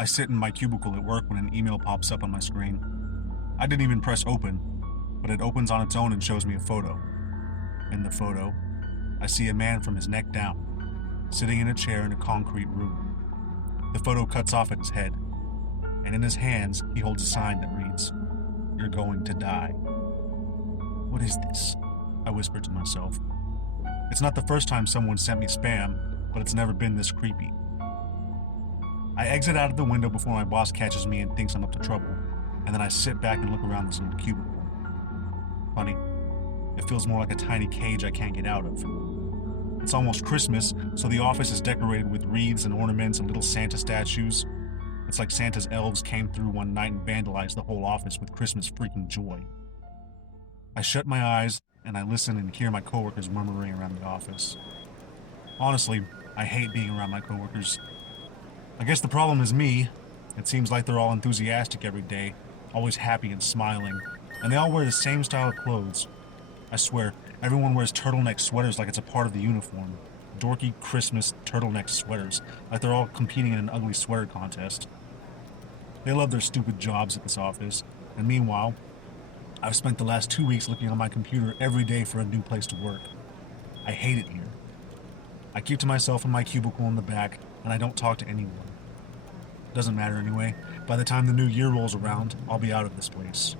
I sit in my cubicle at work when an email pops up on my screen. I didn't even press open, but it opens on its own and shows me a photo. In the photo, I see a man from his neck down, sitting in a chair in a concrete room. The photo cuts off at his head, and in his hands, he holds a sign that reads, "You're going to die." What is this? I whispered to myself. It's not the first time someone sent me spam, but it's never been this creepy. I exit out of the window before my boss catches me and thinks I'm up to trouble, and then I sit back and look around this little cubicle. Funny, it feels more like a tiny cage I can't get out of. It's almost Christmas, so the office is decorated with wreaths and ornaments and little Santa statues. It's like Santa's elves came through one night and vandalized the whole office with Christmas freaking joy. I shut my eyes and I listen and hear my coworkers murmuring around the office. Honestly, I hate being around my coworkers. I guess the problem is me. It seems like they're all enthusiastic every day, always happy and smiling, and they all wear the same style of clothes. I swear, everyone wears turtleneck sweaters like it's a part of the uniform. Dorky Christmas turtleneck sweaters, like they're all competing in an ugly sweater contest. They love their stupid jobs at this office, and meanwhile, I've spent the last 2 weeks looking on my computer every day for a new place to work. I hate it here. I keep to myself in my cubicle in the back, and I don't talk to anyone. Doesn't matter anyway. By the time the new year rolls around, I'll be out of this place.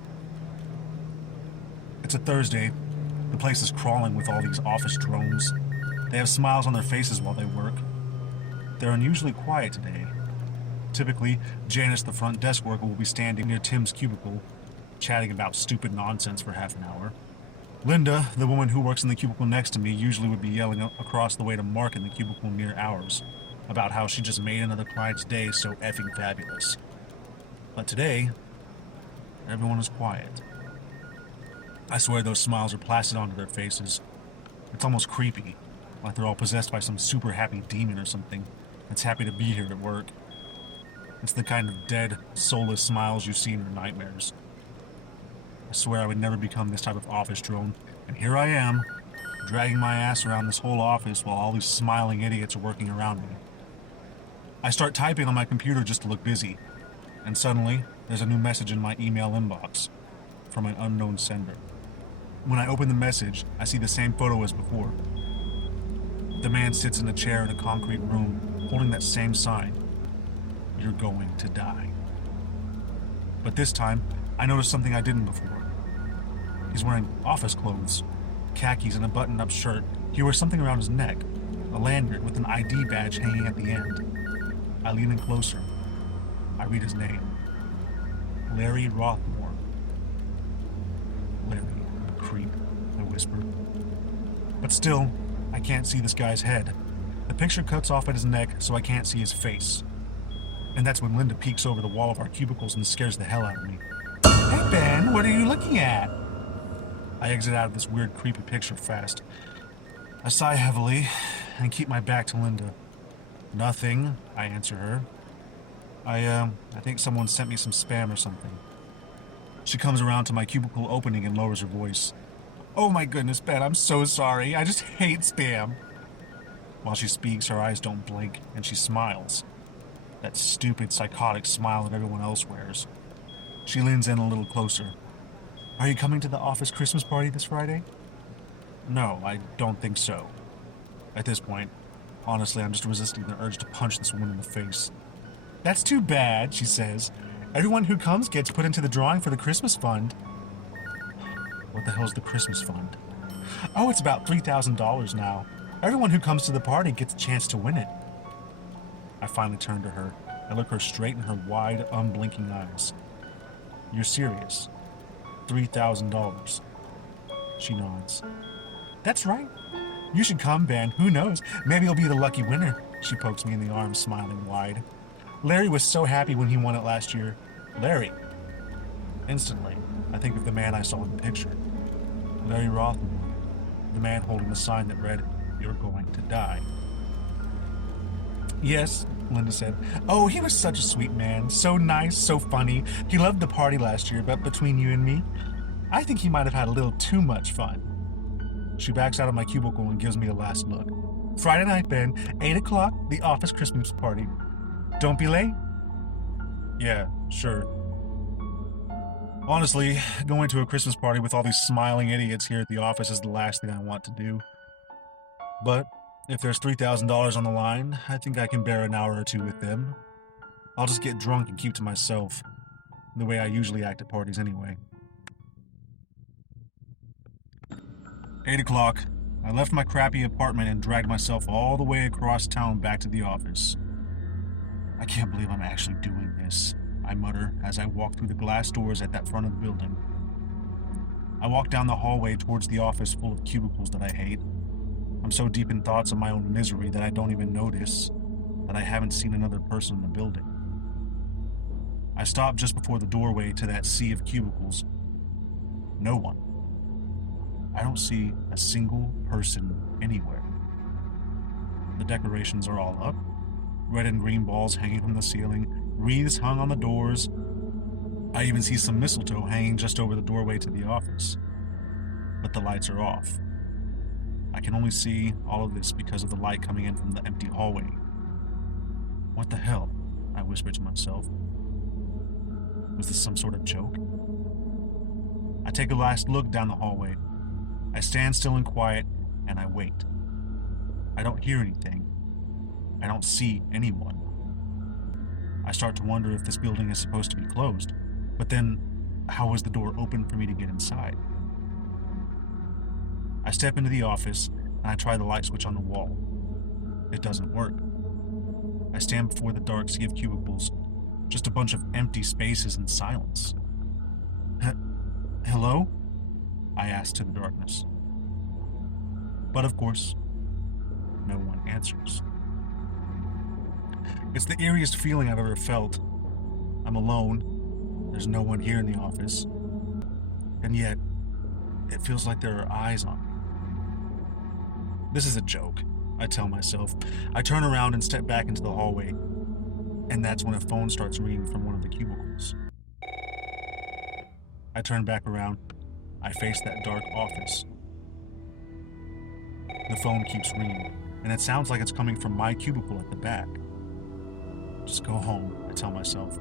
It's a Thursday. The place is crawling with all these office drones. They have smiles on their faces while they work. They're unusually quiet today. Typically, Janice, the front desk worker, will be standing near Tim's cubicle, chatting about stupid nonsense for half an hour. Linda, the woman who works in the cubicle next to me, usually would be yelling across the way to Mark in the cubicle near ours about how she just made another client's day so effing fabulous. But today, everyone is quiet. I swear those smiles are plastered onto their faces. It's almost creepy, like they're all possessed by some super happy demon or something that's happy to be here at work. It's the kind of dead, soulless smiles you see in your nightmares. I swear I would never become this type of office drone, and here I am, dragging my ass around this whole office while all these smiling idiots are working around me. I start typing on my computer just to look busy, and suddenly, there's a new message in my email inbox from an unknown sender. When I open the message, I see the same photo as before. The man sits in a chair in a concrete room, holding that same sign. "You're going to die." But this time, I noticed something I didn't before. He's wearing office clothes, khakis and a buttoned-up shirt. He wears something around his neck, a lanyard with an ID badge hanging at the end. I lean in closer. I read his name. Larry Rothmore. Larry, the creep, I whisper. But still, I can't see this guy's head. The picture cuts off at his neck, so I can't see his face. And that's when Linda peeks over the wall of our cubicles and scares the hell out of me. "Hey Ben, what are you looking at?" I exit out of this weird, creepy picture fast. I sigh heavily and keep my back to Linda. "Nothing," I answer her. I think someone sent me some spam or something." She comes around to my cubicle opening and lowers her voice. "Oh my goodness, Ben, I'm so sorry. I just hate spam." While she speaks, her eyes don't blink, and she smiles. That stupid, psychotic smile that everyone else wears. She leans in a little closer. "Are you coming to the office Christmas party this Friday?" "No, I don't think so." At this point, honestly, I'm just resisting the urge to punch this woman in the face. "That's too bad," she says. "Everyone who comes gets put into the drawing for the Christmas fund." What the hell's the Christmas fund? "Oh, it's about $3,000 now. Everyone who comes to the party gets a chance to win it." I finally turn to her. I look her straight in her wide, unblinking eyes. "You're serious? $3,000. She nods. "That's right. You should come, Ben. Who knows? Maybe you'll be the lucky winner." She pokes me in the arm, smiling wide. "Larry was so happy when he won it last year." Larry. Instantly, I think of the man I saw in the picture. Larry Rothmore, the man holding the sign that read, "You're going to die." "Yes," Linda said. "Oh, he was such a sweet man. So nice, so funny. He loved the party last year, but between you and me, I think he might have had a little too much fun." She backs out of my cubicle and gives me a last look. "Friday night, Ben, 8 o'clock, the office Christmas party. Don't be late." Yeah, sure. Honestly, going to a Christmas party with all these smiling idiots here at the office is the last thing I want to do. But if there's $3,000 on the line, I think I can bear an hour or two with them. I'll just get drunk and keep to myself, the way I usually act at parties anyway. 8 o'clock. I left my crappy apartment and dragged myself all the way across town back to the office. I can't believe I'm actually doing this, I mutter as I walk through the glass doors at that front of the building. I walk down the hallway towards the office full of cubicles that I hate. I'm so deep in thoughts of my own misery that I don't even notice that I haven't seen another person in the building. I stop just before the doorway to that sea of cubicles. No one. I don't see a single person anywhere. The decorations are all up. Red and green balls hanging from the ceiling, wreaths hung on the doors. I even see some mistletoe hanging just over the doorway to the office. But the lights are off. I can only see all of this because of the light coming in from the empty hallway. What the hell? I whisper to myself. Was this some sort of joke? I take a last look down the hallway. I stand still and quiet, and I wait. I don't hear anything. I don't see anyone. I start to wonder if this building is supposed to be closed, but then how was the door open for me to get inside? I step into the office, and I try the light switch on the wall. It doesn't work. I stand before the dark sea of cubicles, just a bunch of empty spaces and silence. Hello? I ask to the darkness. But of course, no one answers. It's the eeriest feeling I've ever felt. I'm alone. There's no one here in the office. And yet, it feels like there are eyes on me. This is a joke, I tell myself. I turn around and step back into the hallway. And that's when a phone starts ringing from one of the cubicles. I turn back around. I face that dark office. The phone keeps ringing, and it sounds like it's coming from my cubicle at the back. Just go home, I tell myself.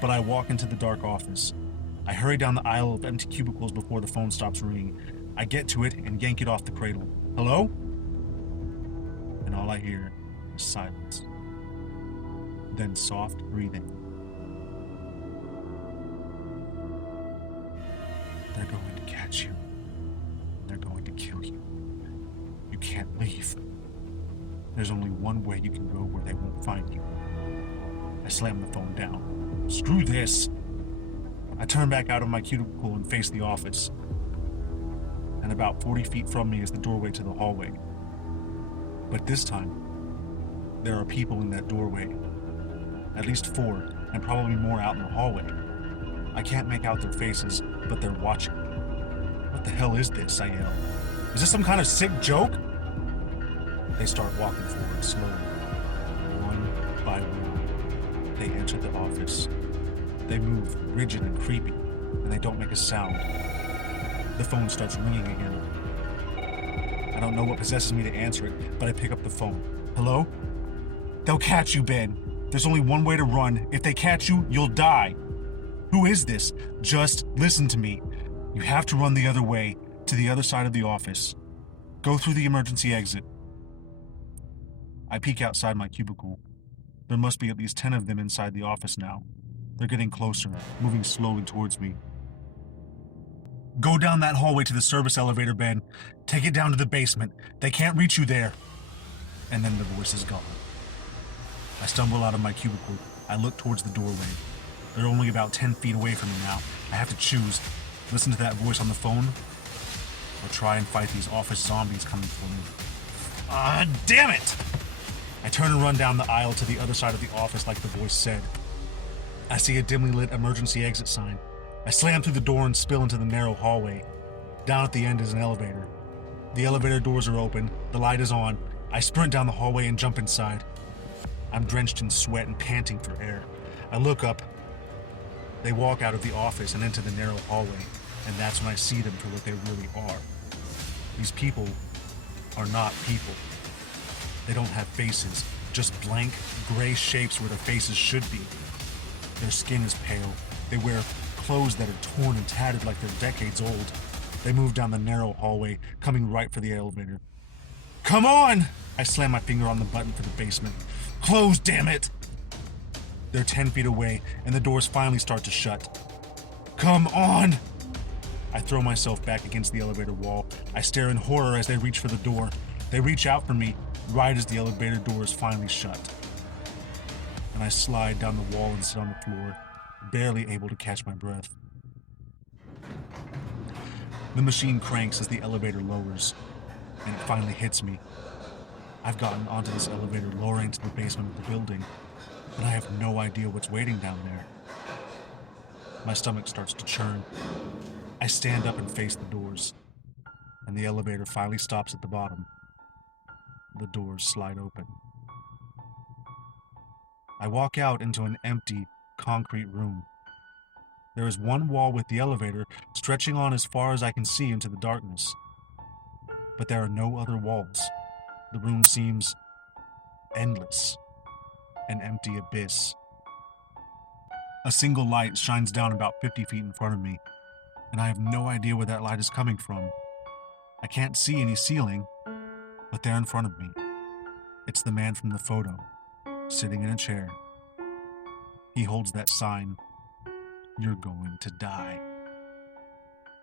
But I walk into the dark office. I hurry down the aisle of empty cubicles before the phone stops ringing. I get to it and yank it off the cradle. Hello? And all I hear is silence. Then soft breathing. They're going to catch you. They're going to kill you. You can't leave. There's only one way you can go where they won't find you. I slam the phone down. Screw this! I turn back out of my cubicle and face the office. And about 40 feet from me is the doorway to the hallway. But this time, there are people in that doorway. At least 4, and probably more out in the hallway. I can't make out their faces, but they're watching. What the hell is this? I yell. Is this some kind of sick joke? They start walking forward slowly, one by one. They enter the office. They move rigid and creepy, and they don't make a sound. The phone starts ringing again. I don't know what possesses me to answer it, but I pick up the phone. Hello? They'll catch you, Ben. There's only one way to run. If they catch you, you'll die. Who is this? Just listen to me. You have to run the other way, to the other side of the office. Go through the emergency exit. I peek outside my cubicle. There must be at least 10 of them inside the office now. They're getting closer, moving slowly towards me. Go down that hallway to the service elevator, Ben. Take it down to the basement. They can't reach you there. And then the voice is gone. I stumble out of my cubicle. I look towards the doorway. They're only about 10 feet away from me now. I have to choose. Listen to that voice on the phone, or try and fight these office zombies coming for me. Damn it! I turn and run down the aisle to the other side of the office like the voice said. I see a dimly lit emergency exit sign. I slam through the door and spill into the narrow hallway. Down at the end is an elevator. The elevator doors are open. The light is on. I sprint down the hallway and jump inside. I'm drenched in sweat and panting for air. I look up. They walk out of the office and into the narrow hallway, and that's when I see them for what they really are. These people are not people. They don't have faces, just blank, gray shapes where their faces should be. Their skin is pale. They wear clothes that are torn and tattered like they're decades old. They move down the narrow hallway, coming right for the elevator. Come on! I slam my finger on the button for the basement. Close, damn it! They're 10 feet away, and the doors finally start to shut. Come on! I throw myself back against the elevator wall. I stare in horror as they reach for the door. They reach out for me, right as the elevator doors finally shut. And I slide down the wall and sit on the floor, barely able to catch my breath. The machine cranks as the elevator lowers, and it finally hits me. I've gotten onto this elevator lowering to the basement of the building, but I have no idea what's waiting down there. My stomach starts to churn. I stand up and face the doors, and the elevator finally stops at the bottom. The doors slide open. I walk out into an empty, concrete room. There is one wall with the elevator stretching on as far as I can see into the darkness. But there are no other walls. The room seems endless, an empty abyss. A single light shines down about 50 feet in front of me, and I have no idea where that light is coming from. I can't see any ceiling, but there in front of me, it's the man from the photo, sitting in a chair. He holds that sign, "You're going to die."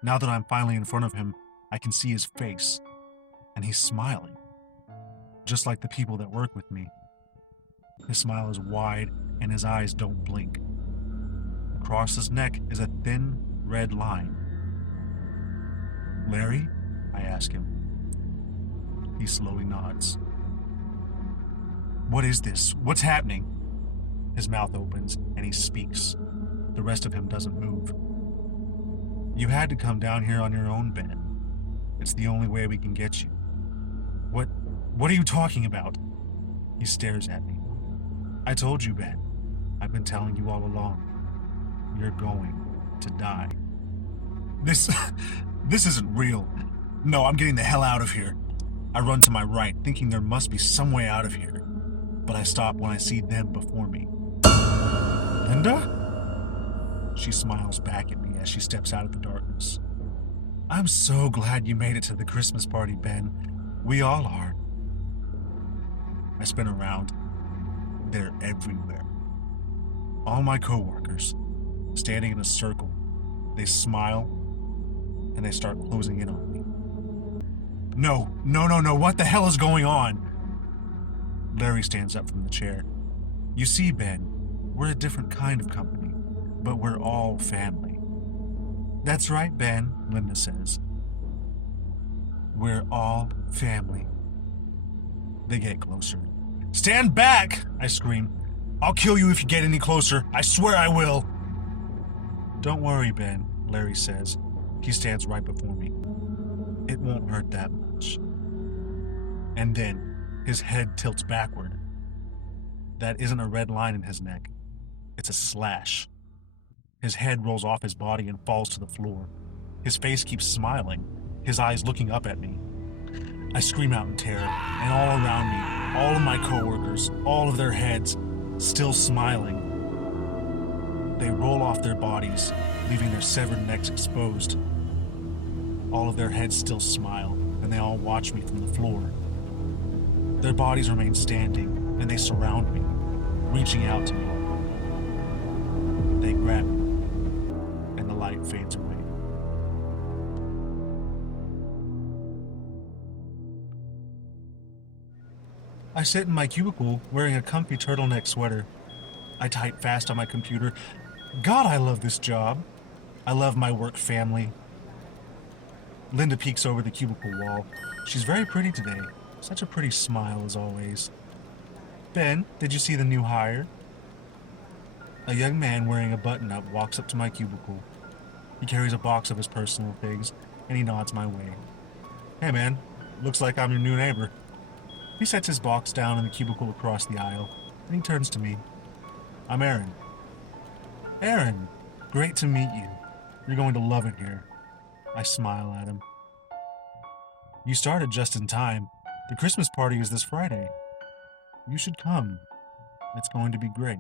Now that I'm finally in front of him, I can see his face, and he's smiling, just like the people that work with me. His smile is wide, and his eyes don't blink. Across his neck is a thin, red line. "Larry?" I ask him. He slowly nods. "What is this? What's happening?" His mouth opens, and he speaks. The rest of him doesn't move. "You had to come down here on your own, Ben. It's the only way we can get you." What are you talking about?" He stares at me. "I told you, Ben. I've been telling you all along. You're going to die." This isn't real. No, I'm getting the hell out of here. I run to my right, thinking there must be some way out of here. But I stop when I see them before me. "Linda?" She smiles back at me as she steps out of the darkness. "I'm so glad you made it to the Christmas party, Ben. We all are." I spin around. They're everywhere. All my coworkers, standing in a circle. They smile, and they start closing in on me. No, what the hell is going on?" Larry stands up from the chair. "You see, Ben, we're a different kind of company, but we're all family." "That's right, Ben," Linda says. "We're all family." They get closer. "Stand back!" I scream. "I'll kill you if you get any closer. I swear I will." "Don't worry, Ben," Larry says. He stands right before me. "It won't hurt that much." And then his head tilts backward. That isn't a red line in his neck. It's a slash. His head rolls off his body and falls to the floor. His face keeps smiling, his eyes looking up at me. I scream out in terror, and all around me, all of my coworkers, all of their heads, still smiling. They roll off their bodies, leaving their severed necks exposed. All of their heads still smile, and they all watch me from the floor. Their bodies remain standing, and they surround me, reaching out to me. They grab me, and the light fades away. I sit in my cubicle wearing a comfy turtleneck sweater. I type fast on my computer. God, I love this job. I love my work family. Linda peeks over the cubicle wall. She's very pretty today. Such a pretty smile as always. "Ben, did you see the new hire?" A young man wearing a button-up walks up to my cubicle. He carries a box of his personal things, and he nods my way. "Hey man, looks like I'm your new neighbor." He sets his box down in the cubicle across the aisle, and he turns to me. "I'm Aaron." "Aaron, great to meet you. You're going to love it here." I smile at him. "You started just in time. The Christmas party is this Friday." You should come. It's going to be great.